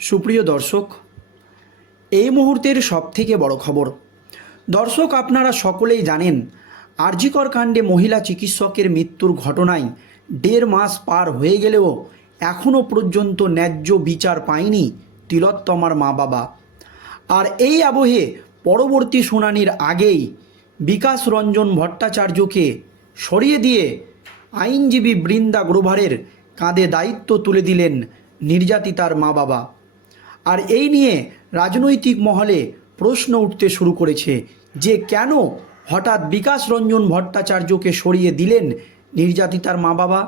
সুপ্রিয় দর্শক, এই মুহূর্তের সবথেকে বড় খবর। দর্শক, আপনারা সকলেই জানেন, আরজিকর কাণ্ডে মহিলা চিকিৎসকের মৃত্যুর ঘটনায় দেড় মাস পার হয়ে গেলেও এখনও পর্যন্ত ন্যায্য বিচার পায়নি তিলোত্তমার মা বাবা। আর এই আবহে পরবর্তী শুনানির আগেই বিকাশ রঞ্জন ভট্টাচার্যকে সরিয়ে দিয়ে আইনজীবী বৃন্দা গ্রোভারের কাঁধে দায়িত্ব তুলে দিলেন নির্যাতিতার মা বাবা। আর এই নিয়ে রাজনৈতিক মহলে প্রশ্ন উঠতে শুরু করেছে যে কেন হঠাৎ বিকাশ রঞ্জন ভট্টাচার্যকে সরিয়ে দিলেন নির্যাতিতার মা বাবা?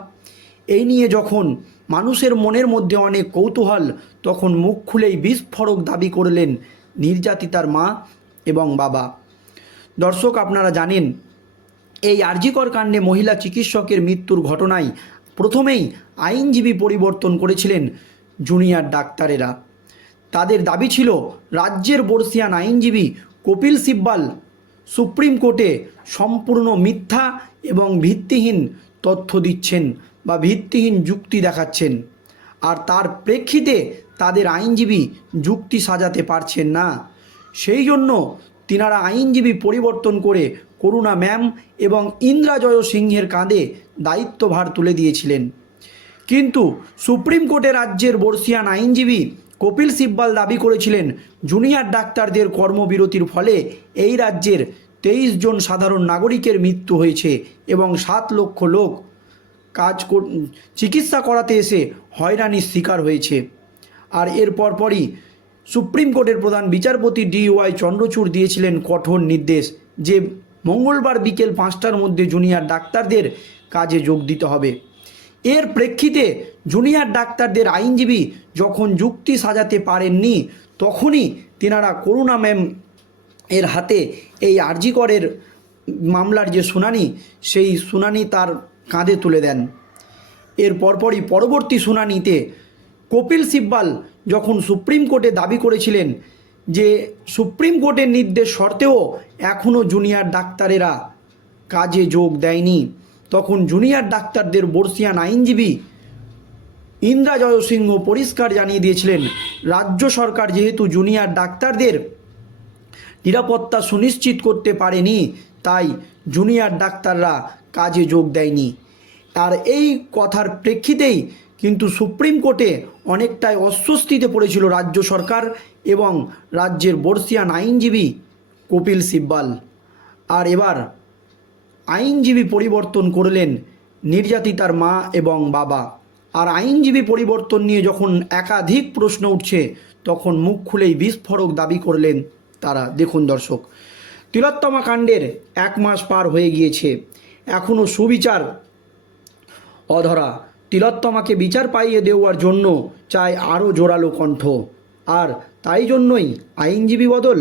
এই নিয়ে যখন মানুষের মনের মধ্যে অনেক কৌতূহল, তখন মুখ খুলেই বিস্ফোরক দাবি করলেন নির্যাতিতার মা এবং বাবা। দর্শক, আপনারা জানেন, এই আরজিকর কাণ্ডে মহিলা চিকিৎসকের মৃত্যুর ঘটনায় প্রথমেই আইনজীবী পরিবর্তন করেছিলেন জুনিয়র ডাক্তারেরা। তাদের দাবি ছিল, রাজ্যের বর্ষিয়ান আইনজীবী কপিল সিব্বাল সুপ্রিম কোর্টে সম্পূর্ণ মিথ্যা এবং ভিত্তিহীন তথ্য দিচ্ছেন বা ভিত্তিহীন যুক্তি দেখাচ্ছেন। আর তার প্রেক্ষিতে তাদের আইনজীবী যুক্তি সাজাতে পারছেন না। সেই জন্য তিনারা আইনজীবী পরিবর্তন করে করুণা ম্যাম এবং ইন্দ্রাজয় সিংহের কাঁধে দায়িত্বভার তুলে দিয়েছিলেন। কিন্তু সুপ্রিম কোর্টে রাজ্যের বর্ষিয়ান আইনজীবী কপিল সিব্বাল দাবি করেছিলেন, জুনিয়র ডাক্তারদের কর্মবিরতির ফলে এই রাজ্যের তেইশ জন সাধারণ নাগরিকের মৃত্যু হয়েছে এবং সাত লক্ষ লোক কাজ চিকিৎসা করাতে এসে হয়রানির শিকার হয়েছে। আর এর পরপরই সুপ্রিম কোর্টের প্রধান বিচারপতি ডি ওয়াই চন্দ্রচূড় দিয়েছিলেন কঠোর নির্দেশ যে, মঙ্গলবার বিকেল পাঁচটার মধ্যে জুনিয়র ডাক্তারদের কাজে যোগ দিতে হবে। এর প্রেক্ষিতে জুনিয়র ডাক্তারদের আইনজীবী যখন যুক্তি সাজাতে পারেননি, তখনই তিনারা করুণা ম্যাম এর হাতে এই আরজিকরের মামলার যে শুনানি, সেই শুনানি তার কাঁধে তুলে দেন। এর পরপরই পরবর্তী শুনানিতে কপিল সিব্বাল যখন সুপ্রিম কোর্টে দাবি করেছিলেন যে সুপ্রিম কোর্টের নির্দেশ সত্ত্বেও এখনও জুনিয়র ডাক্তারেরা কাজে যোগ দেয়নি। তখন জুনিয়র ডাক্তারদের বর্ষিয়ান আইনজীবী ইন্দ্রা জয়সিংহ পরিষ্কার জানিয়ে দিয়েছিলেন, রাজ্য সরকার যেহেতু জুনিয়র ডাক্তারদের নিরাপত্তা সুনিশ্চিত করতে পারেনি, তাই জুনিয়র ডাক্তাররা কাজে যোগ দেয়নি। আর এই কথার প্রেক্ষিতেই কিন্তু সুপ্রিম কোর্টে অনেকটাই অস্বস্তিতে পড়েছিল রাজ্য সরকার এবং রাজ্যের বর্ষিয়ান আইনজীবী কপিল সিব্বাল। আর এবার আইনজীবী পরিবর্তন করলেন নির্যাতিতার মা এবং বাবা। আর আইনজীবী পরিবর্তন নিয়ে যখন একাধিক প্রশ্ন উঠছে, তখন মুখ খুলেই বিস্ফোরক দাবি করলেন তারা। দেখুন দর্শক, তিলোত্তমা কাণ্ডের এক মাস পার হয়ে গিয়েছে। এখনও সুবিচার অধরা। তিলোত্তমাকে বিচার পাইয়ে দেওয়ার জন্য চায় আরও জোরালো কণ্ঠ। আর তাই জন্যই আইনজীবী বদল,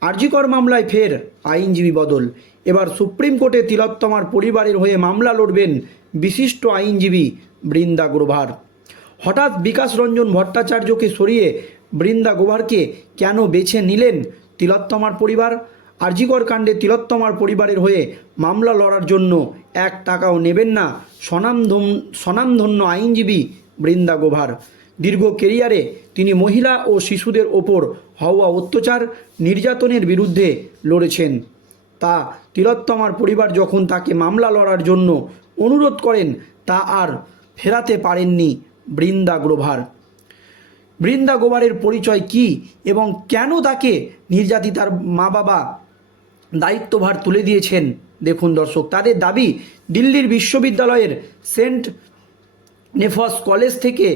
আরজিকর মামলায় ফের আইনজীবী বদল। এবার সুপ্রিম কোর্টে তিলোত্তমার পরিবারের হয়ে মামলা লড়বেন বিশিষ্ট আইনজীবী বৃন্দা গ্রোভার। হঠাৎ বিকাশ রঞ্জন ভট্টাচার্যকে সরিয়ে বৃন্দা গোভারকে কেন বেছে নিলেন তিলোত্তমার পরিবার? আরজিকর কাণ্ডে তিলোত্তমার পরিবারের হয়ে মামলা লড়ার জন্য এক টাকাও নেবেন না স্বনামধন স্বনামধন্য আইনজীবী বৃন্দা গোভার। দীর্ঘ কেরিয়ারে তিনি মহিলা ও শিশুদের ওপর হওয়া অত্যাচার, নির্যাতনের বিরুদ্ধে লড়েছেন। তা তিলোত্তমার পরিবার যখন তাকে মামলা লড়ার জন্য অনুরোধ করেন, তা আর ফেরাতে পারেননি বৃন্দা গ্রোভার বৃন্দা গোবারের পরিচয় কি এবং কেন তাকে নির্যাতিতার মা বাবা দায়িত্বভার তুলে দিয়েছেন? দেখুন দর্শক, তাদের দাবি দিল্লির বিশ্ববিদ্যালয়ের সেন্ট নেফস কলেজ থেকে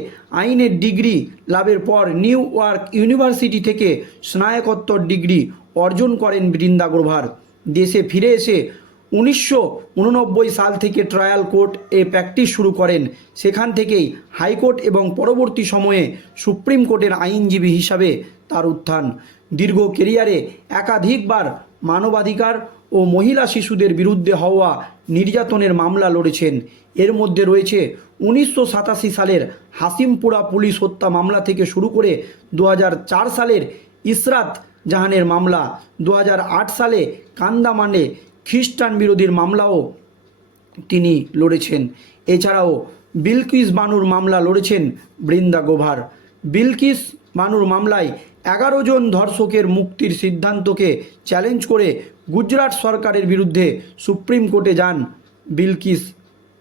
আইনের ডিগ্রি লাভের পর নিউ ইয়র্ক ইউনিভার্সিটি থেকে স্নাতকোত্তর ডিগ্রি অর্জন করেন বৃন্দা গ্রোভার দেশে ফিরে এসে উনিশশো উননব্বই সাল থেকে ট্রায়াল কোর্ট এ প্র্যাকটিস শুরু করেন। সেখান থেকেই হাইকোর্ট এবং পরবর্তী সময়ে সুপ্রিম কোর্টের আইনজীবী হিসাবে তার উত্থান। দীর্ঘ কেরিয়ারে একাধিকবার মানবাধিকার ও মহিলা শিশুদের বিরুদ্ধে হওয়া নির্যাতনের মামলা লড়েছেন। এর মধ্যে রয়েছে উনিশশো সাতাশি সালের হাসিমপুরা পুলিশ হত্যা মামলা থেকে শুরু করে দু হাজার চার সালের ইসরাত জাহানের মামলা। দু হাজার আট সালে কান্দামানে খ্রিস্টান বিরোধীর মামলাও তিনি লড়েছেন। এছাড়াও বিলকিস বানুর মামলা লড়েছেন বৃন্দা গোভার। বিলকিস বানুর মামলায় এগারো জন ধর্ষকের মুক্তির সিদ্ধান্তকে চ্যালেঞ্জ করে গুজরাট সরকারের বিরুদ্ধে সুপ্রিম কোর্টে যান বিলকিস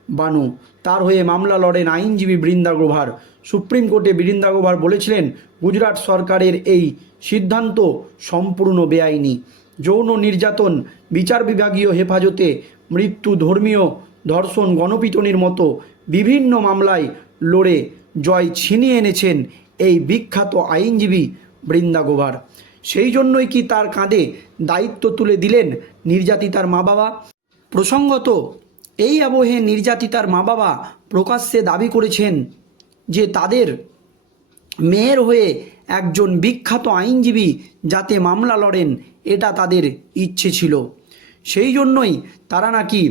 বানু। তার হয়ে মামলা লড়েন আইনজীবী বৃন্দা গ্রোভার সুপ্রিম কোর্টে গ্রোভার বলেছিলেন, গুজরাট সরকারের এই সিদ্ধান্ত সম্পূর্ণ বেআইনি। যৌন নির্যাতন, বিচার বিভাগীয় হেফাজতে মৃত্যু ধর্মীয় ধর্ষণ গণপিটনির মতো বিভিন্ন মামলায় লড়ে জয় ছিনিয়ে এনেছেন এই বিখ্যাত আইনজীবী বৃন্দা গোভার সেই জন্যই কি তার কাঁধে দায়িত্ব তুলে দিলেন নির্যাতিতার মা বাবা প্রসঙ্গত, এই আবহে নির্যাতিতার মা বাবা প্রকাশ্যে দাবি করেছেন যে তাদের মেয়ের হয়ে একজন বিখ্যাত আইনজীবী যাতে মামলা লড়েন, এটা তাদের ইচ্ছে ছিল। সেই জন্যই তারা নাকি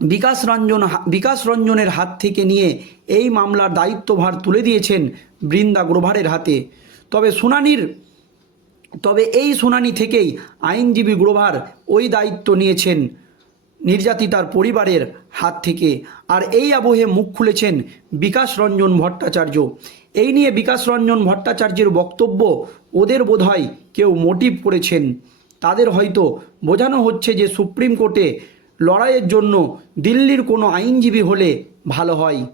বিকাশ রঞ্জন বিকাশ রঞ্জনের হাত থেকে নিয়ে এই মামলার দায়িত্বভার তুলে দিয়েছেন বৃন্দা গ্রোভারের হাতে। তবে শুনানির, তবে এই শুনানি থেকেই আইনজীবী গ্রোভার ওই দায়িত্ব নিয়েছেন নির্যাতিতার পরিবারের হাত থেকে। আর এই আবহে মুখ খুলেছেন বিকাশ রঞ্জন ভট্টাচার্য। এই নিয়ে বিকাশ রঞ্জন ভট্টাচার্যের বক্তব্য ওদের বোধহয় কেউ মোটিভ করেছেন। তাদের হয়তো বোঝানো হচ্ছে যে সুপ্রিম কোর্টে লড়াইয়ের জন্য দিল্লির কোনো আইনজীবী হলে ভালো হয়।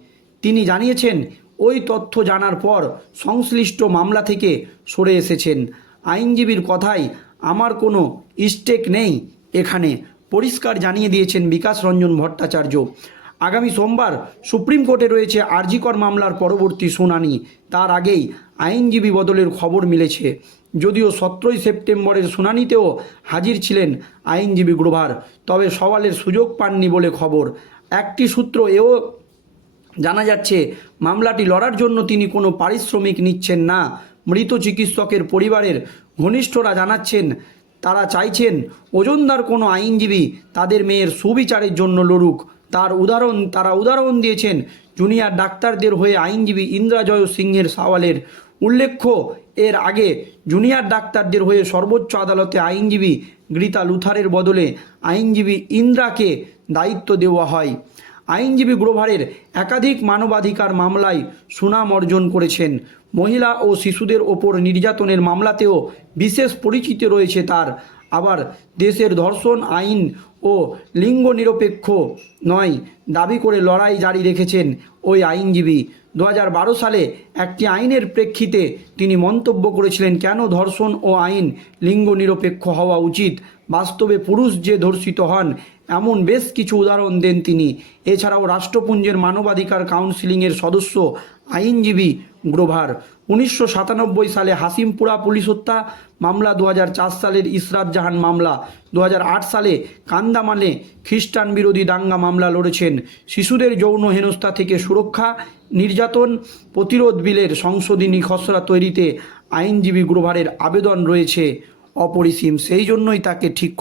তিনি জানিয়েছেন, ওই তথ্য জানার পর সংশ্লিষ্ট মামলা থেকে সরে এসেছেন। আইনজীবীর কথাই আমার কোনো স্টেক নেই এখানে। পরিষ্কার জানিয়ে দিয়েছেন বিকাশ রঞ্জন ভট্টাচার্য। আগামী সোমবার সুপ্রিম কোর্টে রয়েছে আরজিকর মামলার পরবর্তী শুনানি। তার আগেই আইনজীবী বদলের খবর মিলেছে। যদিও সতেরোই সেপ্টেম্বরের শুনানিতেও হাজির ছিলেন আইনজীবী গ্রোভার, তবে সওয়ালের সুযোগ পাননি বলে খবর। একটি সূত্র এও জানা যাচ্ছে, মামলাটি লড়ার জন্য তিনি কোনো পারিশ্রমিক নিচ্ছেন না। মৃত চিকিৎসকের পরিবারের ঘনিষ্ঠরা জানাচ্ছেন তারা চাইছেন ওজনদার কোনো আইনজীবী তাদের মেয়ের সুবিচারের জন্য লড়ুক। তার উদাহরণ, তারা উদাহরণ দিয়েছেন জুনিয়র ডাক্তারদের হয়ে আইনজীবী ইন্দ্রাজয় সিংহের সওয়ালের। উল্লেখ্য, এর আগে জুনিয়র ডাক্তারদের হয়ে সর্বোচ্চ আদালতে আইনজীবী গীতা লুথারের বদলে আইনজীবী ইন্দ্রাকে দায়িত্ব দেওয়া হয়। আইনজীবী গ্রোভারের একাধিক মানবাধিকার মামলায় সুনাম অর্জন করেছেন। মহিলা ও শিশুদের ওপর নির্যাতনের মামলাতেও বিশেষ পরিচিতি রয়েছে তার। আবার দেশের ধর্ষণ আইন ও লিঙ্গ নিরপেক্ষ নয় দাবি করে লড়াই জারি রেখেছেন ওই আইনজীবী। দু হাজার বারো সালে একটি আইনের প্রেক্ষিতে তিনি মন্তব্য করেছিলেন, কেন ধর্ষণ ও আইন লিঙ্গ নিরপেক্ষ হওয়া উচিত? বাস্তবে পুরুষ যে ধর্ষিত হন, এমন বেশ কিছু উদাহরণ দেন তিনি। এছাড়াও রাষ্ট্রপুঞ্জের মানবাধিকার কাউন্সিলিংয়ের সদস্য, আইনজীবী গ্রোভার। উনিশশো সাতানব্বই সালে হাসিমপুরা পুলিশ হত্যা মামলা দু হাজার চার সালের ইসরাত জাহান মামলা দু হাজার আট সালে কান্দামালে খ্রিস্টান বিরোধী দাঙ্গা মামলা লড়েছেন। শিশুদের যৌন হেনস্থা থেকে সুরক্ষা, নির্যাতন, প্রতিরোধ বিলের সংশোধনী খসড়া তৈরিতে আইনজীবী গ্রোভারের আবেদন রয়েছে অপরিসীম। সেই জন্যই তাকে ঠিক